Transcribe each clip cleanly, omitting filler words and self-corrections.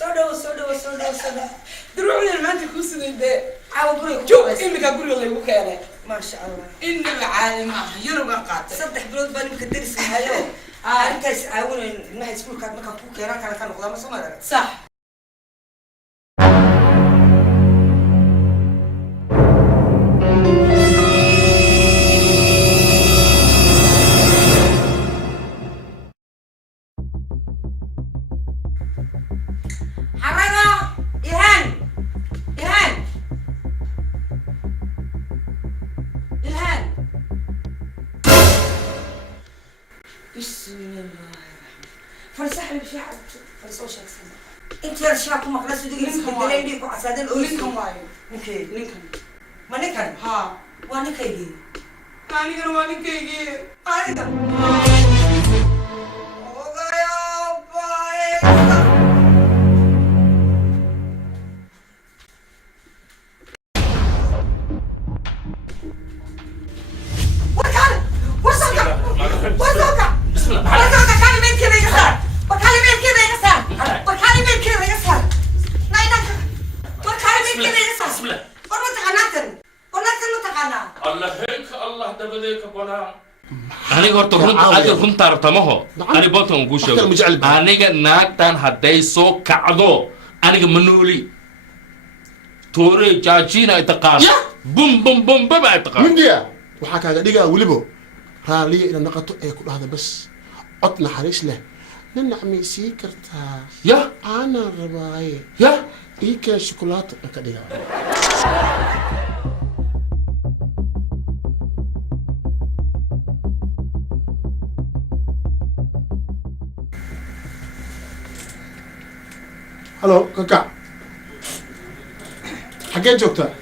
صدق دروعي ما انت كوسدي ده عاود جو انك اقول لي وكانه ما شاء الله انك عالم يربا قاطع صدح بلود بالي مكدرس هايو انت عاون ما يسكول كان مكا كو كيران كان قدام سمر صح بسم الله فرسح لي بشيء فرسوش انت يا شاكو مقلص دي اسكندريه دي وعسادين لينكم واي اوكي لينكم ما نكن ها وانا كيجي انا كان وانا كيجي انا aniga horta runta artamaho ani boton ku sheego aniga naagtan haday soo kacdo aniga manuuli toore jaajina ay taqaan bum bum bum baba ay taqaan mindiya waxa kaaga dhigaa walibo raaliye ina naqato ee ku dhahda bas cod naxariis leh nacmi sii kartaa ya ana rabaaye ya ii kee shukulaato ka dhigaa هلو كاكا حكيت جوكتا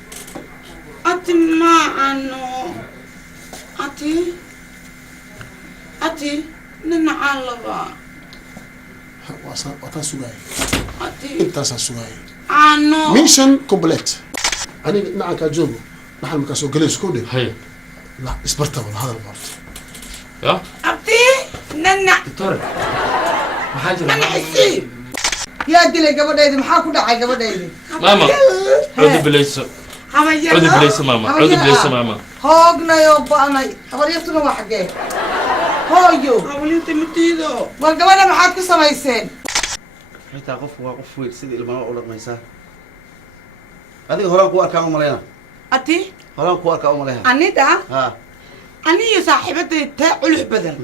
أتي ما أنو أتي ننعلبا وطا سوغاي أتي انت سوغاي أنو ميشن كومبليت أنا معك جوجو محل مكاسو جليس كودي هي لا اسبرتا ولا هذا البارت يا أتي ننع ترى ما حاجه أنا حسي يا دلي قبل maxaa ku dhacay gabadheedii ماما عود بليس حماية عود بليس ماما عود بليس ماما hoognayo baanay habaryartuna waa xagee hooyo أولي تمتيدو war gabadha maxaad ku samayseen xitaa qofku waa qof weyn sidii ilmaha u dhaqmaysaa adiga horaan ku arkaa u maleena أتي horaan ku arkaa u maleeha أني دا ha أني صاحبتي تا علح بدل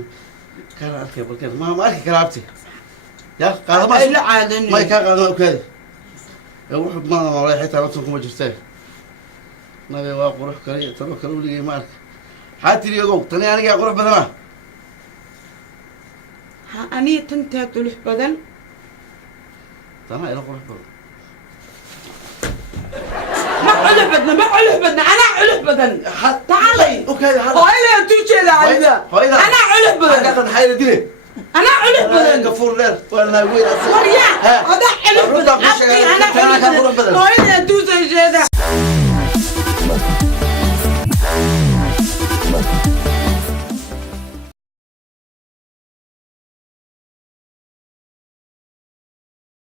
kana arkay balkeed ma arki karaa abti ya qaadama لا عادني may ka qaadama okaade ee wuxuu ma walaal xitaa waqti kuma jirtay nabe waa qurux kale talo kale uligay ma arki xaatiri ogow tani aniga qurux badana أني تنتا علح بدل tana ila qurux badan ما علح بدنا ما علح بدنا أنا علح بدل تعالي okaade hada هاي توجه هذا أنا علح بدل hada hayra dile أنا علح بدل gafuur dheer waa la weyn وريا هذا علح بدل أبكي أنا علح بدل هاي توجه